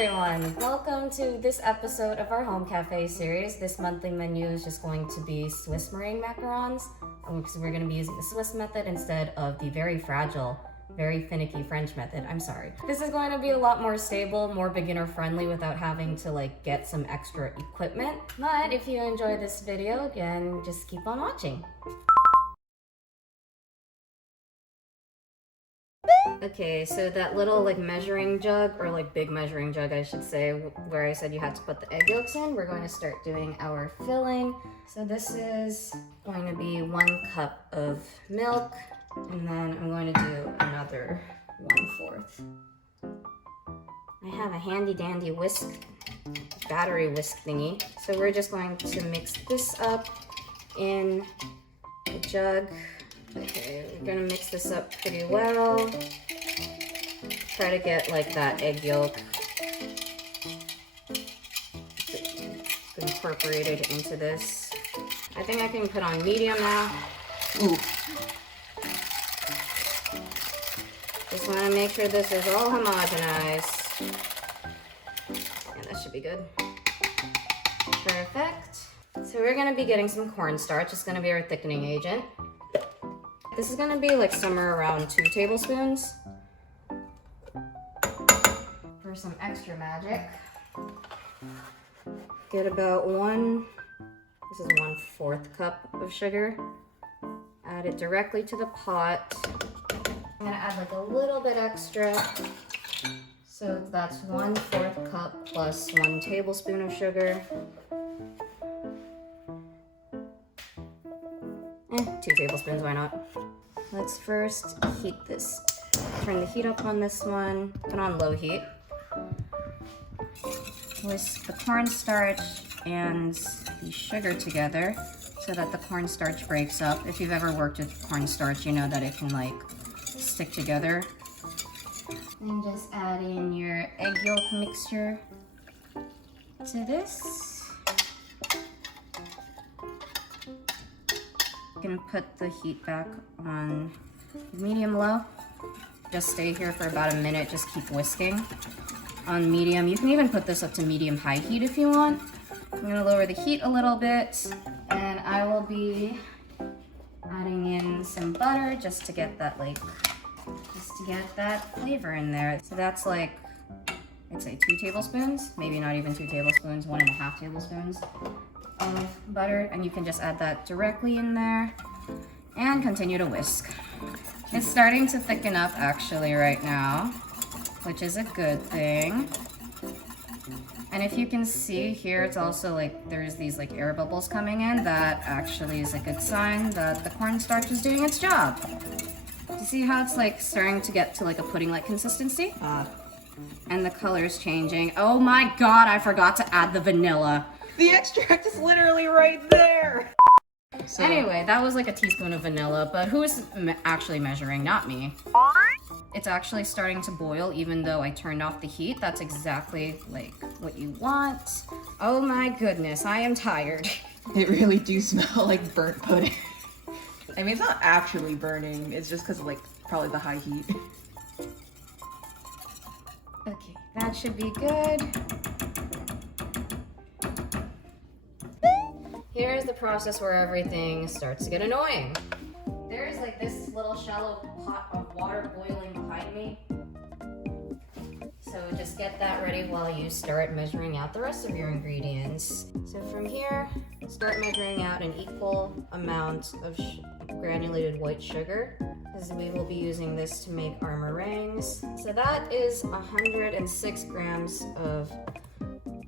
everyone! Welcome to this episode of our Home Cafe series. This monthly menu is just going to be Swiss meringue macarons because we're going to be using the Swiss method instead of the very fragile, very finicky French method. I'm sorry. This is going to be a lot more stable, more beginner friendly without having to get some extra equipment. But if you enjoy this video, again, just keep on watching. Okay, so that little measuring jug, or big measuring jug I should say, where I said you had to put the egg yolks in, we're going to start doing our filling. So this is going to be 1 cup of milk, and then I'm going to do another 1/4. I have a handy dandy whisk, battery whisk thingy. So we're just going to mix this up in the jug. Okay, we're gonna mix this up pretty well. Try to get that egg yolk incorporated into this. I think I can put on medium now. Ooh. Just want to make sure this is all homogenized. Yeah, that should be good. Perfect. So we're gonna be getting some cornstarch. It's gonna be our thickening agent. This is gonna be somewhere around 2 tablespoons. For some extra magic, get about this is 1/4 cup of sugar. Add it directly to the pot. I'm gonna add a little bit extra. So that's 1/4 cup plus 1 tablespoon of sugar. 2 tablespoons, why not? Let's first heat this. Turn the heat up on this one, put on low heat. Whisk the cornstarch and the sugar together so that the cornstarch breaks up. If you've ever worked with cornstarch, you know that it can stick together. And just add in your egg yolk mixture to this. You can put the heat back on medium-low. Just stay here for about a minute, just keep whisking. On medium, you can even put this up to medium-high heat if you want. I'm gonna lower the heat a little bit, and I will be adding in some butter just to get that flavor in there. So that's I'd say 2 tablespoons, maybe not even 2 tablespoons, 1.5 tablespoons of butter, and you can just add that directly in there and continue to whisk. It's starting to thicken up actually right now, which is a good thing. And if you can see here, it's also there's these air bubbles coming in. That actually is a good sign that the cornstarch is doing its job. You see how it's starting to get to a pudding-like consistency? And the color is changing. Oh my god, I forgot to add the vanilla. The extract is literally right there. So, anyway, that was a teaspoon of vanilla, but who's actually measuring? Not me. It's actually starting to boil even though I turned off the heat. That's exactly what you want. Oh my goodness, I am tired. It really do smell like burnt pudding. I mean, it's not actually burning. It's just because of probably the high heat. Okay, that should be good. Here's the process where everything starts to get annoying. There's this little shallow pot of water boiling behind me. So just get that ready while you start measuring out the rest of your ingredients. So from here, start measuring out an equal amount of granulated white sugar, because we will be using this to make our meringues. So that is 106 grams of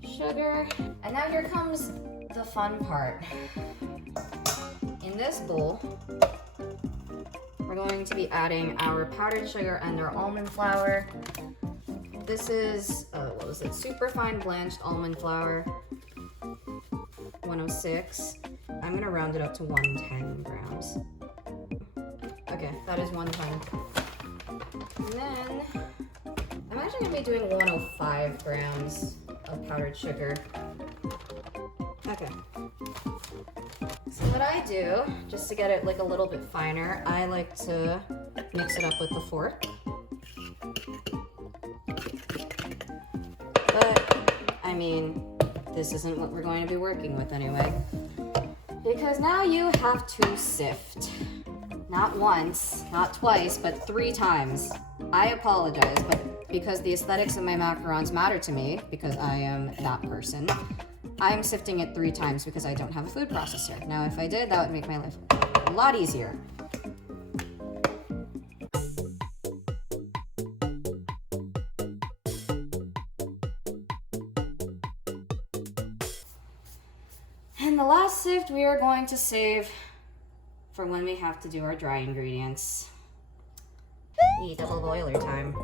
sugar. And now here comes the fun part. In this bowl, we're going to be adding our powdered sugar and our almond flour. This is, super fine blanched almond flour, 106. I'm gonna round it up to 110 grams. Okay, that is 110. And then, I'm actually gonna be doing 105 grams of powdered sugar. Okay. So what I do, just to get it a little bit finer, I like to mix it up with the fork. But mean, this isn't what we're going to be working with anyway. Because now you have to sift. Not once, not twice, but 3 times. I apologize, but because the aesthetics of my macarons matter to me, because I am that person, I'm sifting it 3 times because I don't have a food processor. Now, if I did, that would make my life a lot easier. And the last sift we are going to save for when we have to do our dry ingredients. Double boiler time.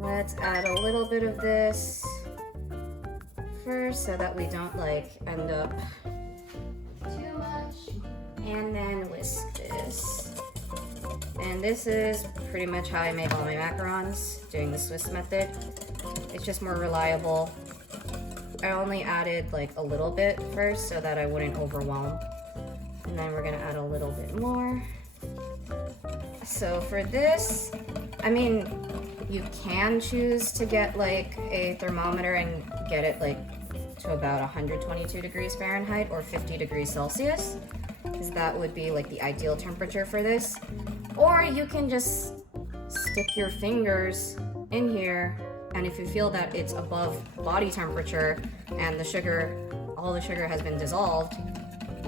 Let's add a little bit of this first so that we don't like end up too much. And then whisk this. And this is pretty much how I make all my macarons, doing the Swiss method. It's just more reliable. I only added like a little bit first so that I wouldn't overwhelm. And then we're gonna add a little bit more. So for this, I mean, you can choose to get like a thermometer and get it like to about 122 degrees Fahrenheit or 50 degrees Celsius, because that would be like the ideal temperature for this. Or you can just stick your fingers in here, and if you feel that it's above body temperature and the sugar, all the sugar has been dissolved,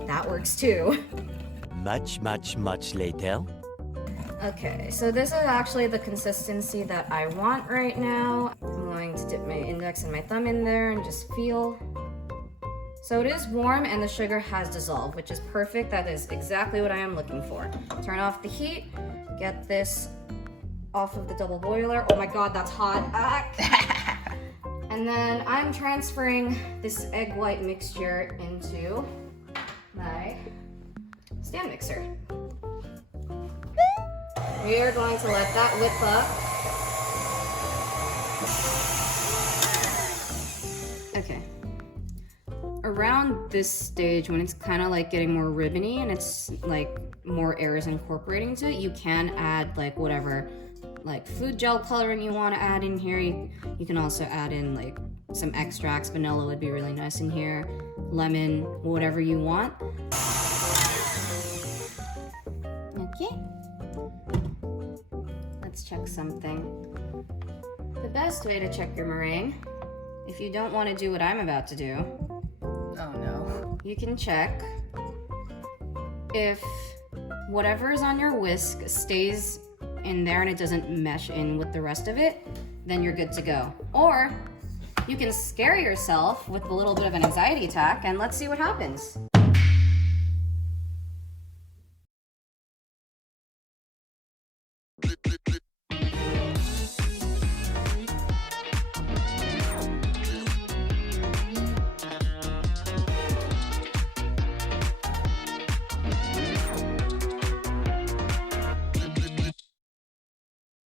that works too. Much later. Okay, so this is actually the consistency that I want right now. I'm going to dip my index and my thumb in there and just feel. So it is warm and the sugar has dissolved, which is perfect. That is exactly what I am looking for. Turn off the heat, get this off of the double boiler. Oh my god, that's hot. And then I'm transferring this egg white mixture into my stand mixer. We are going to let that whip up. Okay. Around this stage, when it's kind of like getting more ribbony and it's like more air is incorporating to it, you can add like whatever like food gel coloring you want to add in here. You can also add in like some extracts. Vanilla would be really nice in here. Lemon, whatever you want. Okay. Let's check something. The best way to check your meringue, if you don't want to do what I'm about to do, Oh no. you can check if whatever is on your whisk stays in there and it doesn't mesh in with the rest of it, then you're good to go. Or you can scare yourself with a little bit of an anxiety attack and let's see what happens.